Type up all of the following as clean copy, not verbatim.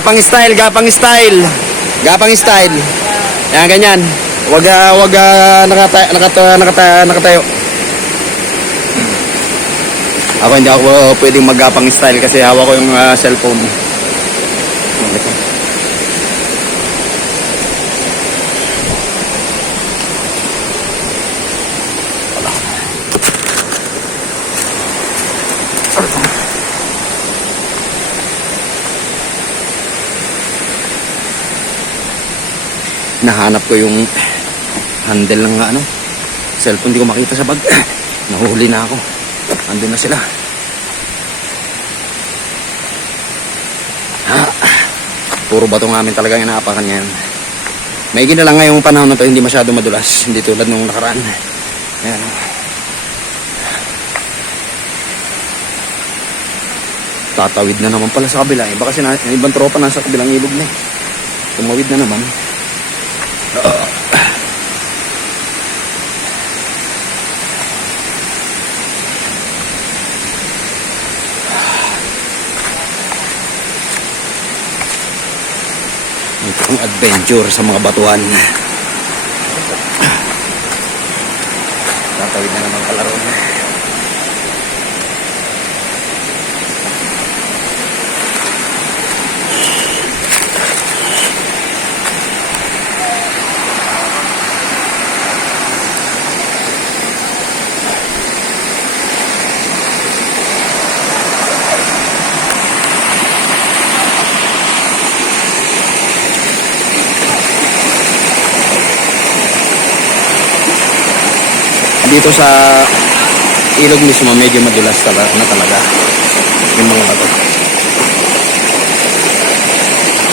Gapang style, gapang style. Gapang style. Yan, ganyan. Wag nakatayo. Ako hindi ako pwedeng maggapang style kasi hawak ko yung cellphone. Nahanap ko yung handle ng cellphone, di ko makita sa bag. Nahuli na ako. Andun na sila. Puro bato ng amin talaga yung naapakan ngayon. May gina lang ngayong panahon na to, hindi masyado madulas. Hindi tulad nung nakaraan. Ayan. Tatawid na naman pala sa kabila. Iba kasi ibang tropa nasa kabilang ilog na eh. Tumawid na naman. Ito ang adventure sa mga batuhan. Tatawid na naman pala ron. Dito sa ilog mismo medyo madulas na talaga yung mga bato.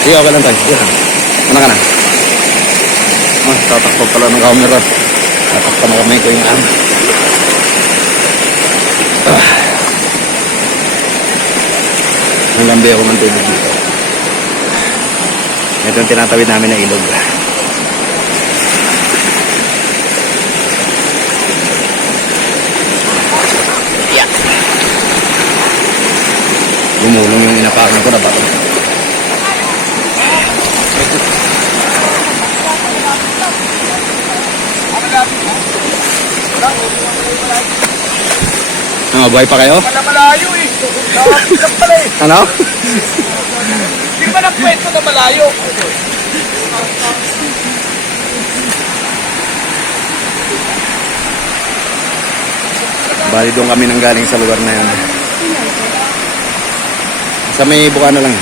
Sige, okay lang tayo. Sige lang. Ano ka na? Tatakpag pala ng camera. Tatakpan na kamay ko yung Nalambi ako ng tubig dito. Ito yung tinatawid namin na ilog. Gumulong yung inapakan ko na bato. Buhay pa kayo? Malayo eh. Nakapilap pala eh. Ano? Di ba nagkwento na malayo? Bali doon kami nang galing sa lugar na yan. Sa may Bukana lang.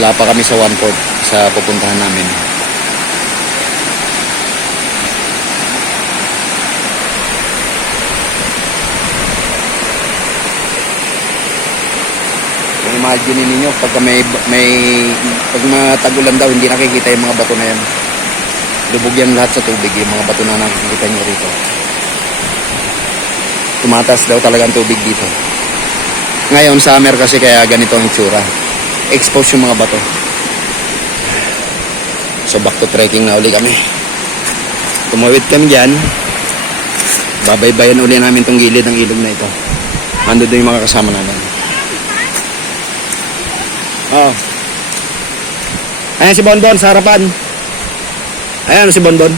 Wala pa kami sa 1/4 sa pupuntahan namin. Imagine ninyo pag pag matagulan daw hindi nakikita yung mga bato na yan. Lubog yan lahat sa tubig yung mga bato na nakikita nyo rito. Tumatas daw talaga ang tubig dito. Ngayon summer kasi kaya ganito ang itsura. Expose yung mga bato. So back to trekking na uli kami. Tumawid kami dyan. Babaybayan uli namin tong gilid ng ilog na ito. Ando doon yung mga kasama namin. Oh. Ayan si Bonbon sa harapan. Ayan si Bonbon.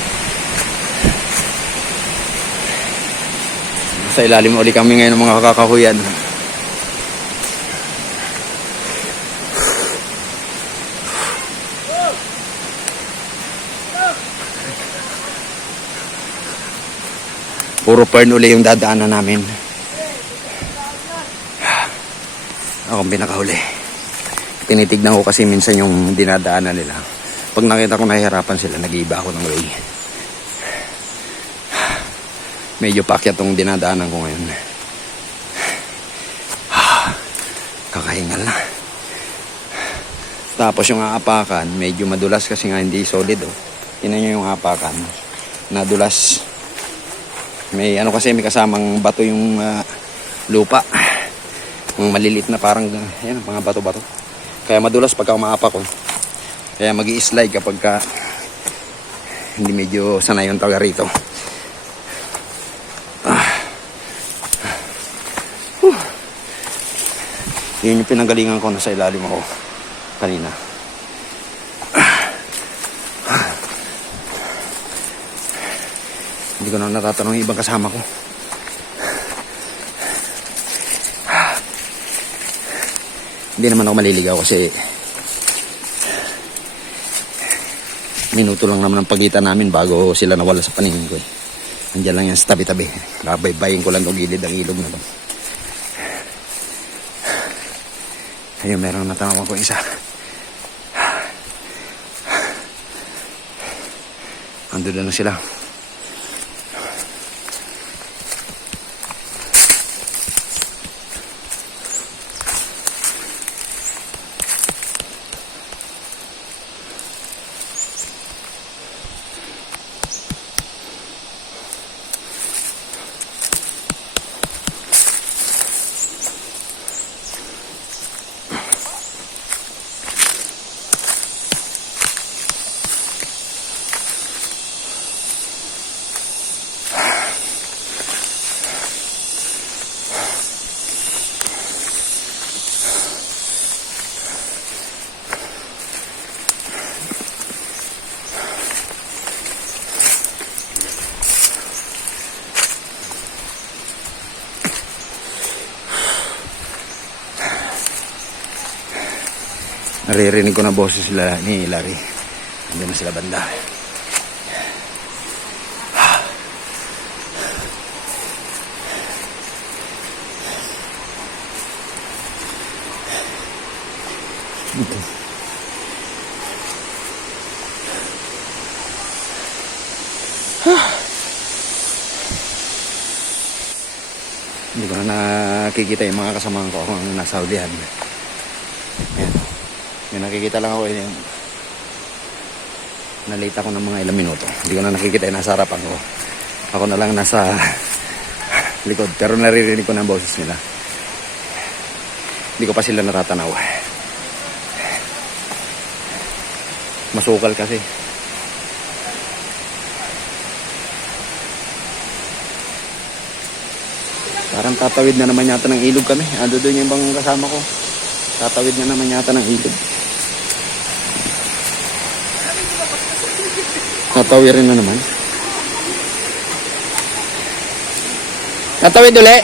Sa ilalim uli kami ngayon ng mga kakahuyan. Puro fern uli yung dadaanan namin. Akong pinakahuli. Tinitignan ko kasi minsan yung dinadaanan nila. Pag nakita ko nahihirapan sila, nag-iiba ako ng way. Medyo pakyat tong dinadaanan ko ngayon. Kakahingal na. Tapos yung aapakan, medyo madulas kasi nga hindi solid. Tingnan nyo yung aapakan. Nadulas. May kasi may kasamang bato yung lupa. Yung malilit na parang yan, mga bato-bato. Kaya madulas pagka umaapak ko. Kaya mag-i-slide kapag Hindi medyo sanay yung taga rito. Yun yung pinanggalingan ko na sa ilalim ako kanina. Hindi ko na natatanong yung ibang kasama ko. Hindi naman ako maliligaw kasi minuto lang naman ang pagitan namin bago sila nawala sa paningin ko eh. Nandiyan lang yan sa tabi-tabi. Kabaybayin ko lang itong gilid ang ilog na to. Ayun, meron natanawan ko isa. Ando na sila. Naririnig ko na boses sila ni Larry. Andiyan na sila banda. Ito. Hindi ko na nakikita yung mga kasamahan ko kung nasa Saudihan. Ayan. May nakikita lang ako yun. Nalate ako ng mga ilang minuto. Hindi ko na nakikita yung nasa harapan ko. Ako na lang nasa likod. Pero naririnig ko na ang boses nila. Hindi ko pa sila natatanaw. Masukal kasi. Parang tatawid na naman yata ng ilog kami. Ando doon yung bang kasama ko. Tatawid na naman yata ng ilog. Tatawirin na naman. Tatawid uli.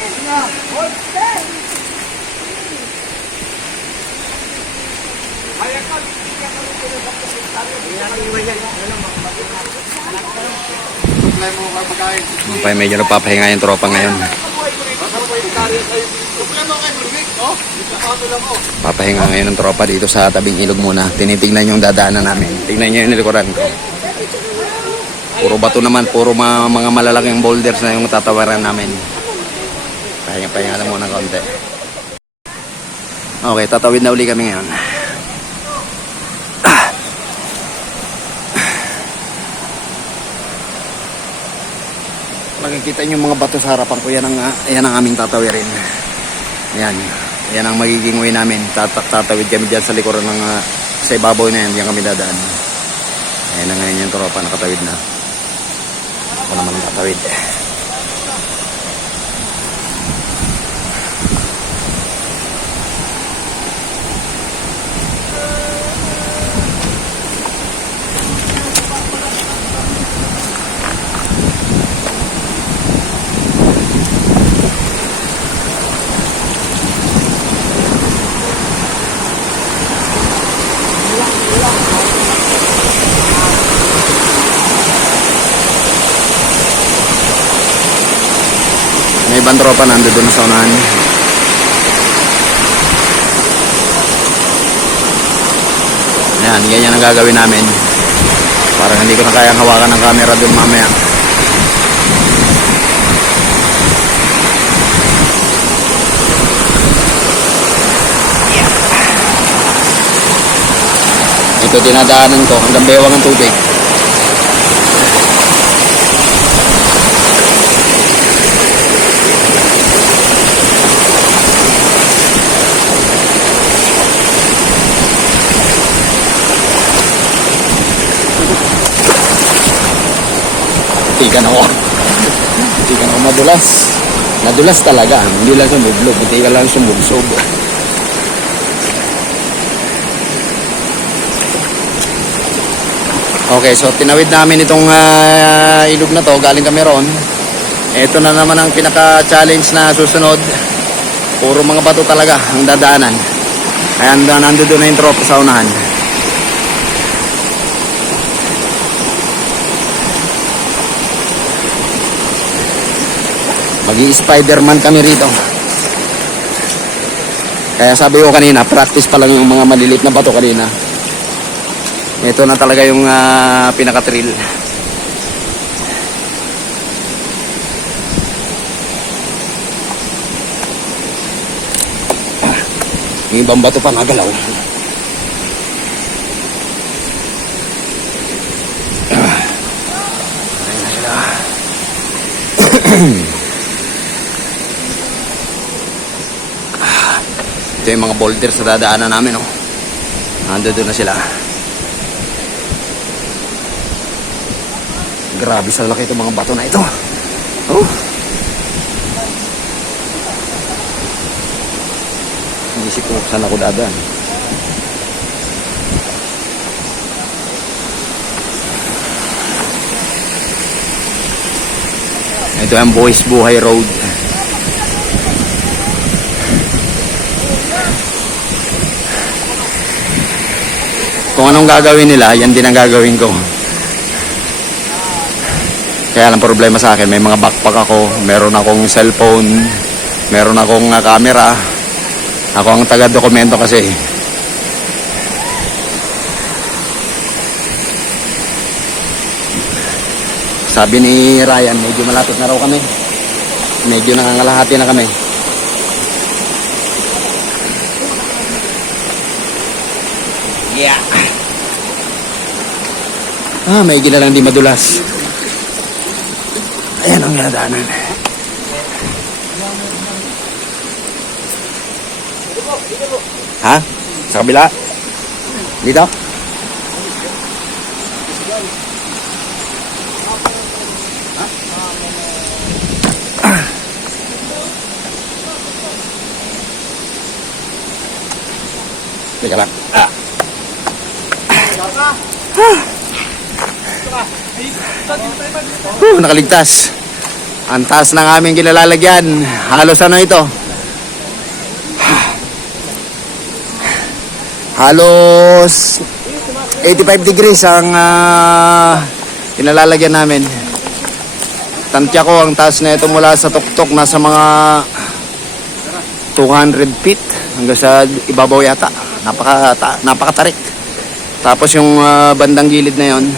Pay medyo nagpapahinga yung tropa ngayon. Papahinga ngayon ng tropa dito sa tabing ilog muna. Tinitingnan yung dadaanan namin. Tingnan nyo yung nilikuran ko. Puro bato naman, puro mga malalaking boulders na yung tatawaran namin. Pahinga lang muna ng konti. Okay, tatawid na uli kami ngayon. Makikita nyo yung mga bato sa harapan ko. Yan ang aming tatawirin. Yan ang magiging way namin. Tatawid kami dyan sa likuran ng sa ibabaw na yan. Diyan kami dadaan. Ayan na ngayon yung tropa, nakatawid na. Ako naman ang tatawid. May ibang tropa nando doon sa unahan. Ayan, ganyan ang gagawin namin. Parang hindi ko na kayang hawakan ng camera doon mamaya. Ito dinadaanan ko hanggang bewang ang tubig. muntikan ako. Muntikan ako madulas. Nadulas talaga. Hindi lang sumublog. Muntikan lang sumugsog. Okay, so tinawid namin itong ilog na to. Galing kami ron. Ito na naman ang pinaka-challenge na susunod. Puro mga bato talaga ang dadaanan. Ayan, nandun na yung tropa sa unahan. Magi-Spiderman kami rito. Kaya sabi ko kanina, practice pa lang yung mga maliliit na bato kanina. Ito na talaga yung pinaka-thrill. Yung ibang bato pa nagalaw. Ayun na sila. Ito yung mga boulder sa dadaanan namin, oh. Nandun na sila. Grabe sa laki itong mga bato na ito. Oh. Isip ko saan ako dadaan. Ito ang Boys Buhay Road. Kung anong gagawin nila, yan din ang gagawin ko. Kaya lang problema sa akin, may mga backpack ako, meron akong cellphone, meron akong camera. Ako ang taga-dokumento kasi. Sabi ni Ryan, medyo malapit na raw kami. Medyo nangangalahati na kami. Yeah. May gila lang di madulas. Ayan ang ginadaanan. Ha? Sa kabila? Dito? Teka lang. Nakaligtas. Ang taas ng aming kinalalagyan. Halos ano ito? Halos 85 degrees ang kinalalagyan namin. Tantya ko ang taas na ito mula sa tuktok nasa mga 200 feet hanggang sa ibabaw yata. Napakatarik. Tapos yung bandang gilid na yon,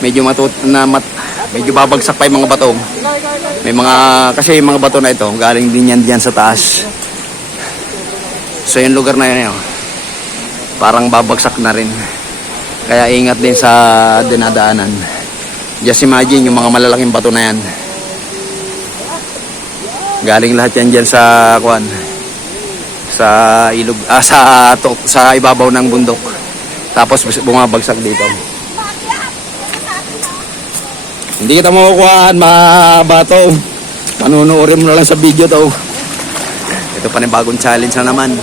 medyo medyo babagsak pa yung mga bato. May mga kasi yung mga bato na ito galing din yan diyan sa taas. So yung lugar na yun, parang babagsak na rin. Kaya ingat din sa dinadaanan. Just imagine yung mga malalaking bato na yan. Galing lahat yan dyan sa sa ilog, sa ibabaw ng bundok. Tapos bumabagsak dito. Hindi kita makukuhaan mga bato. Panunuorin mo na lang sa video to. Ito pa rin bagong challenge na naman.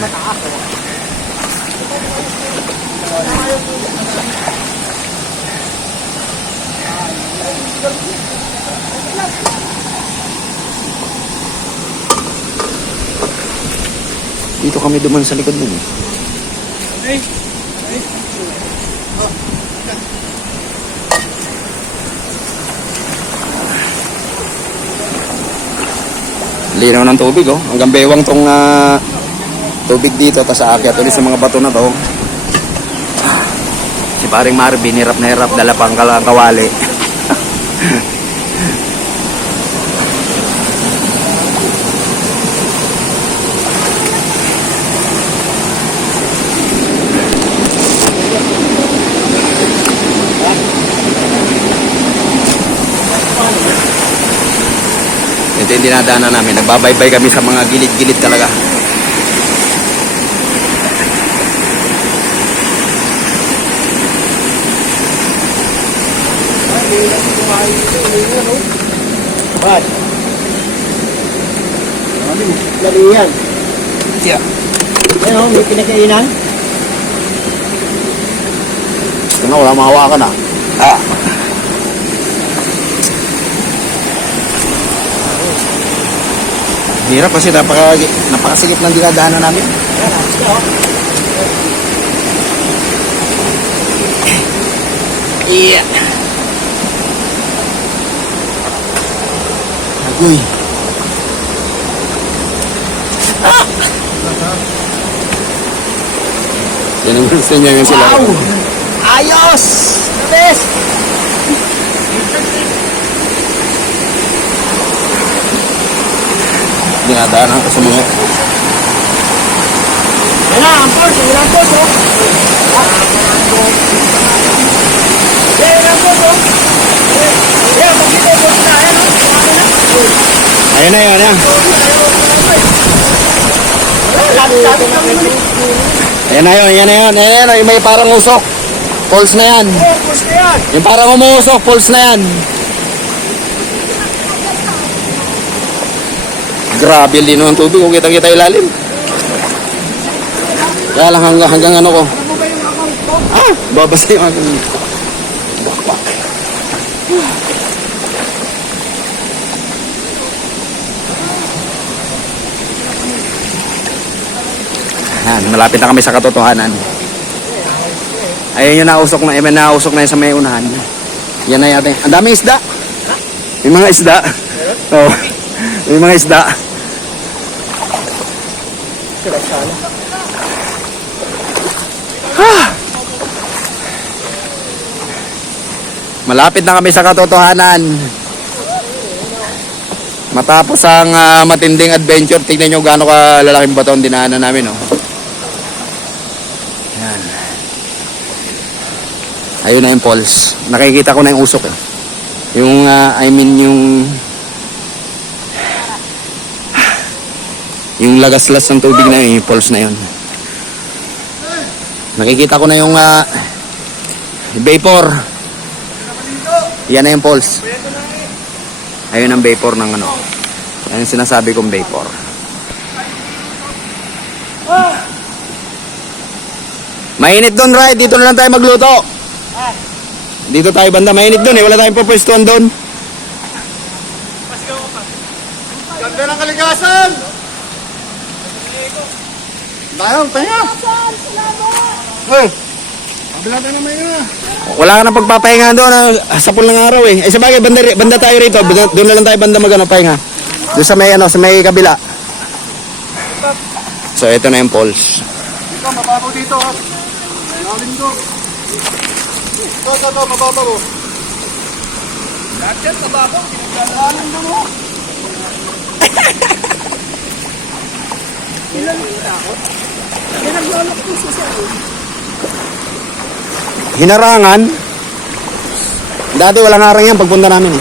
Dito kami duman sa likod nun. Linaw ng tubig, oh. Hanggang bewang tong tubig dito, tas aakyat ulit sa mga bato na to. Si paring Marvin hirap na hirap, dala pang kawali. Ito yung dinadaanan namin. Nagbabaybay kami sa mga gilid-gilid talaga. Bad. Lali yan. Yeah. Ayun, may pinakainan. Ano, wala mahawakan na. Ah. Hirap kasi napakasigit ng dinadaanan namin. Yeah. Agoy. Yan ang gusto niya nga sila. Wow! Ayos! The best! Dinadaanan ko sa mga... Yan na, ang pulse. Yan ang pulse, oh. Yan ang pulse, oh. Yan, pag dito, pulse na. Ayan, oh. Ayun na yun, yan. Lapit na yun. Ayan na yun, yan na yun. Ayan na yun, yung may parang usok. Pulse na yan. Oh, pulse na yan. Yung parang umuusok, pulse na yan. Grabe din ang tubig, kung kitang-kita ilalim. Kaya lang hanggang ano ko. Ano ba yung account ko? Ah, babasa yung aking backpack. Yan, malapit na kami sa katotohanan. Ayun yung nausok na, nausok na yun sa may unahan. Yan na yata. Ang daming isda. May mga isda. Oo. May mga isda. Malapit na kami sa katotohanan. Matapos ang matinding adventure, tignan nyo gaano kalalaking bato ang dinaanan namin. Oh. Yan. Ayun na yung falls. Nakikita ko na yung usok. Eh. Yung, yung lagaslas ng tubig na yun, yung falls na yun. Nakikita ko na yung vapor. Yan na yung falls. Ayun ang vapor ng ano. Yan yung sinasabi kong vapor. Mainit doon, right? Dito na lang tayo magluto. Dito tayo banda. Mainit doon eh. Wala tayong pupwestuhan doon. Ganda ng kaligasan! Dayong, tayo! Hoy! Kabila tayo naman yun ah! Wala ka na pagpapahinga doon. Sapul ng araw eh. Ay sabagay, banda tayo rito. Doon na lang tayo banda magano pahinga. Doon sa may ano, sa may kabila. So ito na yung falls. Dito, mababaw dito ha! Lalim doon! Ito, mababaw oh! Lahat yan, mababaw! Lalim doon oh! Hinarangan. Dati walang harang yan pagpunta namin.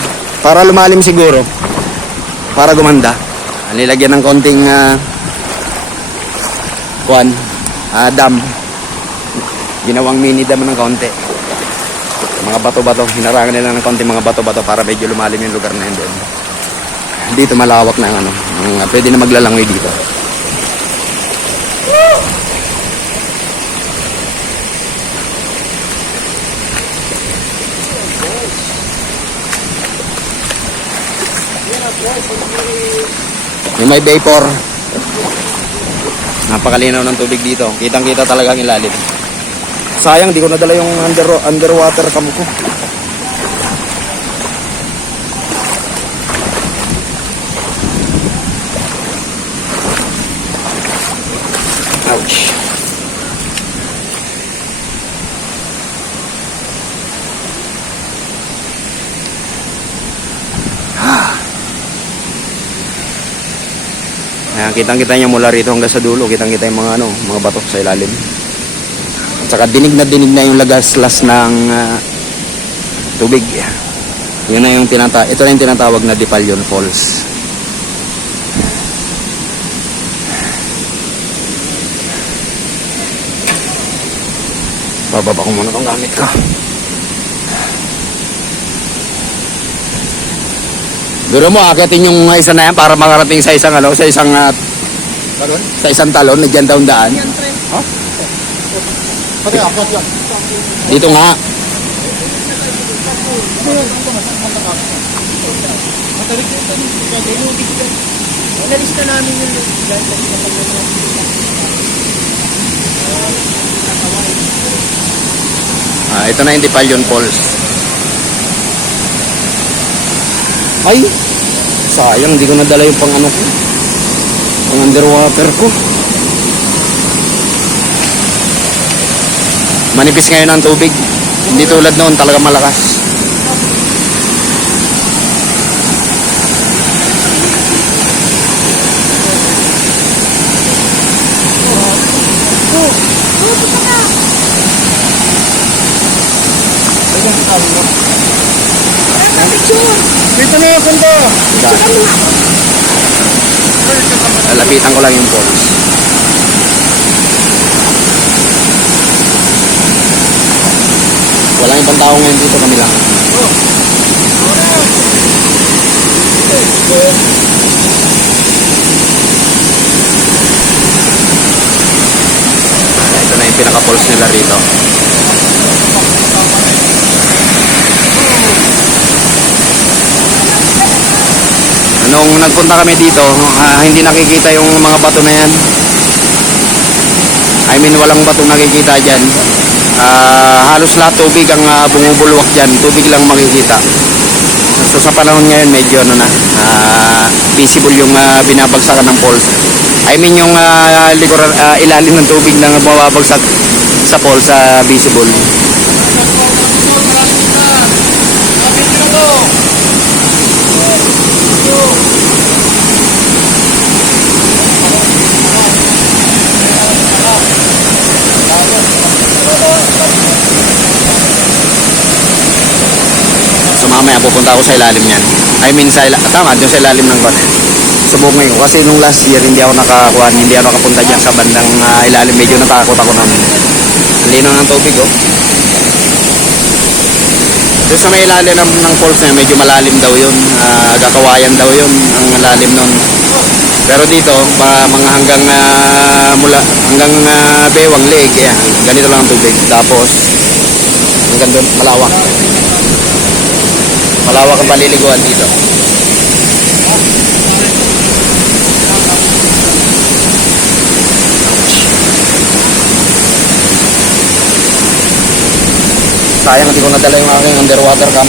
Para lumalim siguro. Para gumanda. Nilagyan ng konting dam. Ginawang mini dam ng konti. Mga bato-bato. Hinarangan nila ng konti mga bato-bato para medyo lumalim yung lugar na yun doon. Dito malawak na ano. Pwede na maglalangoy dito. Yung may vapor. Napakalinaw ng tubig dito. Kitang-kita talaga ang ilalim. Sayang, di ko nadala yung underwater cam ko. Ouch. Ayan, kitang-kita niya mula rito hanggang sa dulo. Kitang-kita yung mga mga bato sa ilalim. At saka dinig na yung lagaslas ng tubig. Ito na yung tinatawag na Dipalyon Falls. Bababa ko muna tong gamit ko. Duro mo, akitin yung isa na yan para makarating sa isang ano, sa isang Ganun? sa isang talon, nagyan daw ang daan. Pati akat yan. Dito nga. Inalis na namin yun. Ito na yung Dipalyon Falls. Ay, sayang, hindi ko nadala yung pang ano ko. Pang underwater ko. Manipis ngayon ang tubig. Hindi tulad noon, talaga malakas. Dito na yung punta. Lapitan ko lang yung falls. Walang ibang tao ngayon dito, kami lang. Ito na yung pinaka-falls nila rito. Nung nagpunta kami dito, hindi nakikita yung mga bato na yan. I mean, walang bato nakikita dyan. Halos lahat tubig ang bumubulwak dyan. Tubig lang makikita. So sa panahon ngayon, medyo ano na, visible yung binabagsakan ng falls. I mean, yung ilalim ng tubig na bumabagsak sa falls, visible. So mamaya pupunta ako sa ilalim niyan. I mean tama, dun sa ilalim ng kwan. Subukan ko kasi nung last year hindi ako hindi ako nakapunta diyan sa bandang ilalim, medyo natakot ako noon. Lino ng tubig oh. Doon sa may ilalim ng falls na medyo malalim daw yun. Gakawayan daw yun ang lalim nun. Pero dito, mga hanggang bewang leg, yan. Ganito lang ang tubig. Tapos, hanggang doon, malawak. Malawak ang paliliguan dito. Sayang, hindi ko nadala yung aking underwater cam.